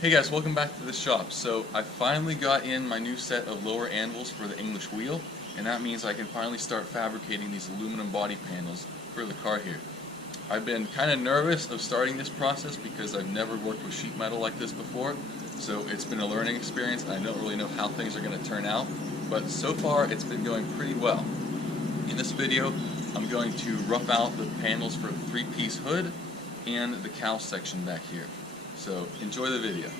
Hey guys, welcome back to the shop. So I finally got in my new set of lower anvils for the English wheel, and that means I can finally start fabricating these aluminum body panels for the car here. I've been kind of nervous of starting this process because I've never worked with sheet metal like this before, so it's been a learning experience and I don't really know how things are going to turn out, but so far it's been going pretty well. In this video I'm going to rough out the panels for the three-piece hood and the cowl section back here. So enjoy the video.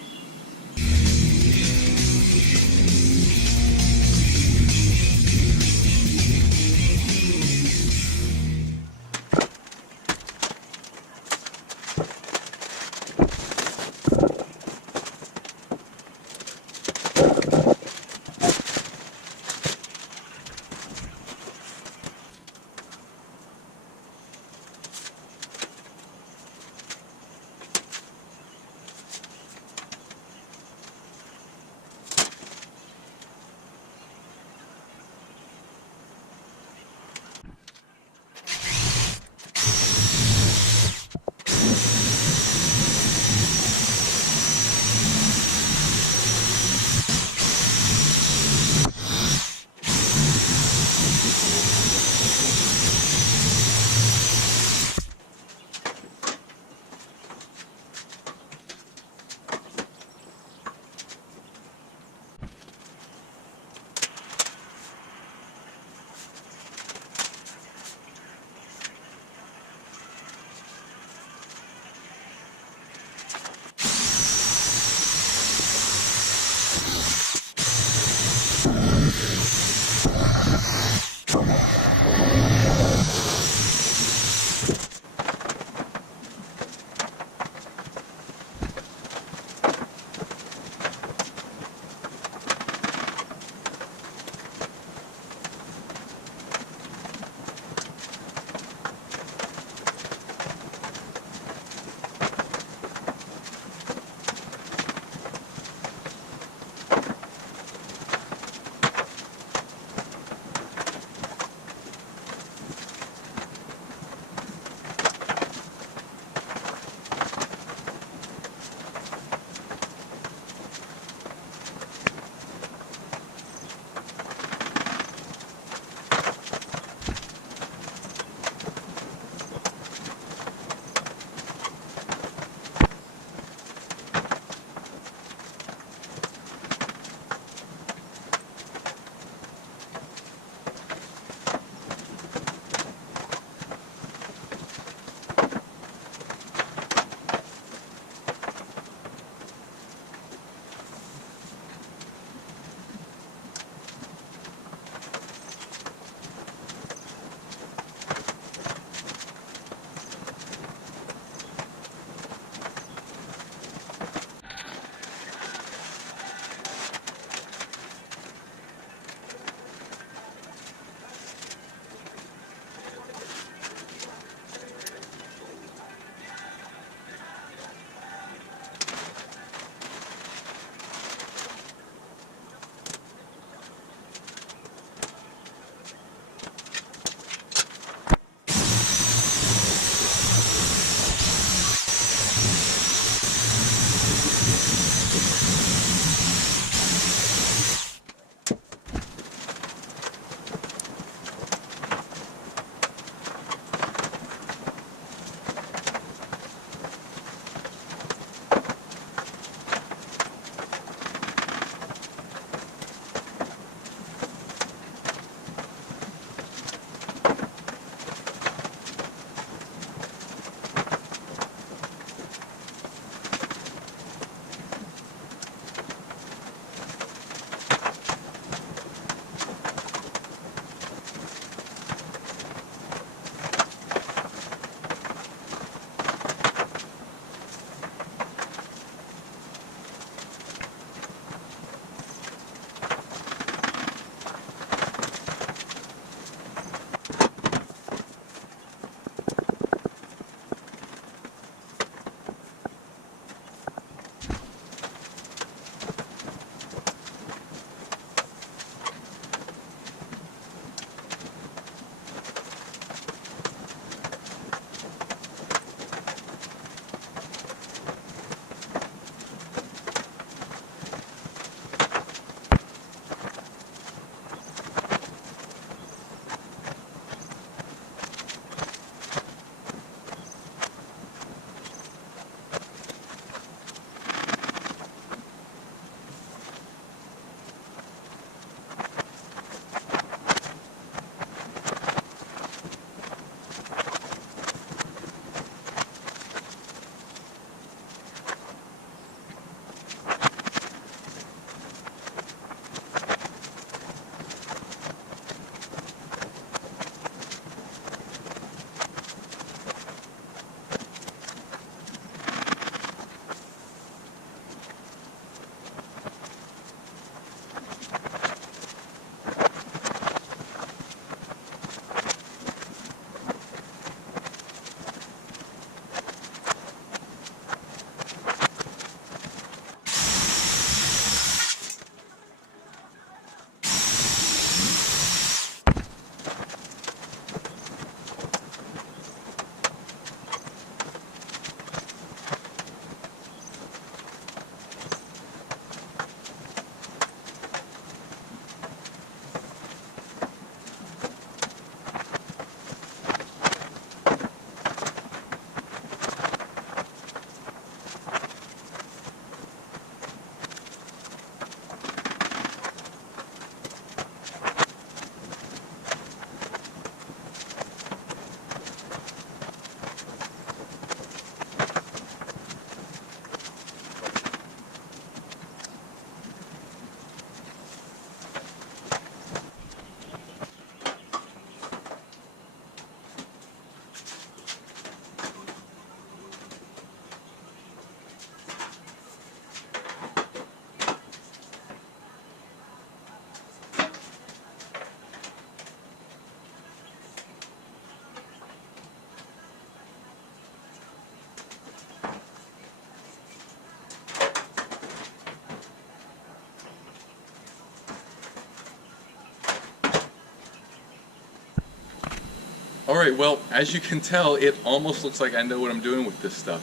Alright, well, as you can tell, it almost looks like I know what I'm doing with this stuff.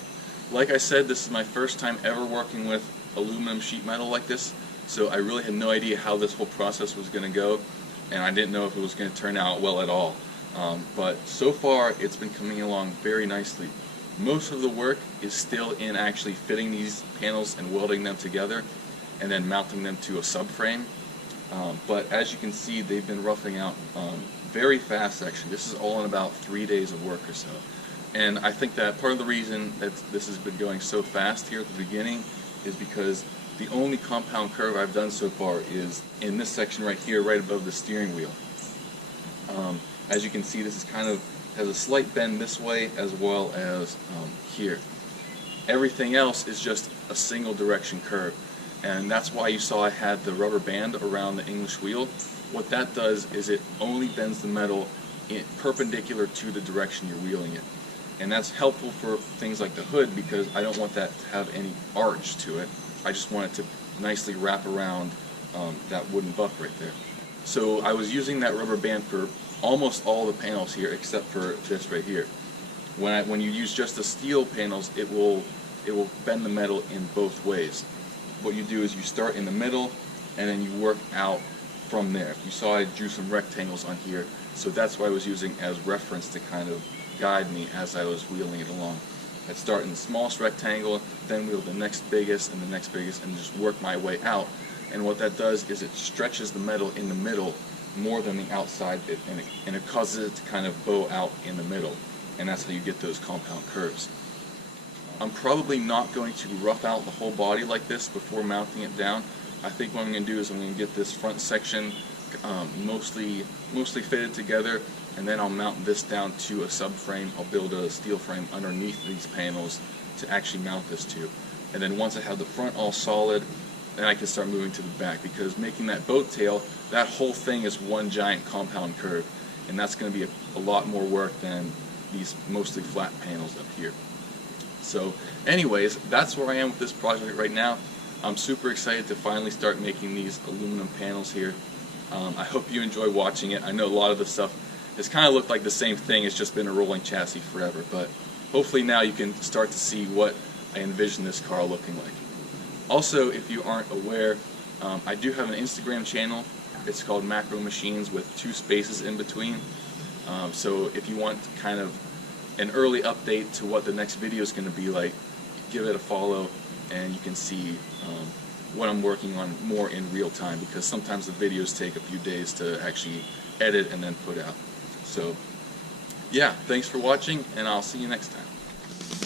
Like I said, this is my first time ever working with aluminum sheet metal like this, so I really had no idea how this whole process was going to go, and I didn't know if it was going to turn out well at all. But so far, it's been coming along very nicely. Most of the work is still in actually fitting these panels and welding them together, and then mounting them to a subframe. But as you can see, they've been roughing out very fast actually. This is all in about 3 days of work or so. And I think that part of the reason that this has been going so fast here at the beginning is because the only compound curve I've done so far is in this section right here, right above the steering wheel. As you can see, this is kind of has a slight bend this way as well as here. Everything else is just a single direction curve. And that's why you saw I had the rubber band around the English wheel. What that does is it only bends the metal perpendicular to the direction you're wheeling it. And that's helpful for things like the hood because I don't want that to have any arch to it. I just want it to nicely wrap around that wooden buck right there. So I was using that rubber band for almost all the panels here except for this right here. When you use just the steel panels, it will bend the metal in both ways. What you do is you start in the middle and then you work out from there. You saw I drew some rectangles on here, so that's what I was using as reference to kind of guide me as I was wheeling it along. I'd start in the smallest rectangle, then wheel the next biggest and the next biggest, and just work my way out. And what that does is it stretches the metal in the middle more than the outside, and it causes it to kind of bow out in the middle. And that's how you get those compound curves. I'm probably not going to rough out the whole body like this before mounting it down. I think what I'm going to do is I'm going to get this front section mostly fitted together, and then I'll mount this down to a subframe. I'll build a steel frame underneath these panels to actually mount this to. And then once I have the front all solid, then I can start moving to the back, because making that boat tail, that whole thing is one giant compound curve, and that's going to be a lot more work than these mostly flat panels up here. So anyways, that's where I am with this project right now. I'm super excited to finally start making these aluminum panels here. I hope you enjoy watching it. I know a lot of the stuff has kind of looked like the same thing. It's just been a rolling chassis forever, but hopefully now you can start to see what I envision this car looking like. Also, if you aren't aware, I do have an Instagram channel. It's called Macro Machines with 2 spaces in between. So if you want kind of an early update to what the next video is going to be like, give it a follow and you can see what I'm working on more in real time, because sometimes the videos take a few days to actually edit and then put out. So yeah, thanks for watching, and I'll see you next time.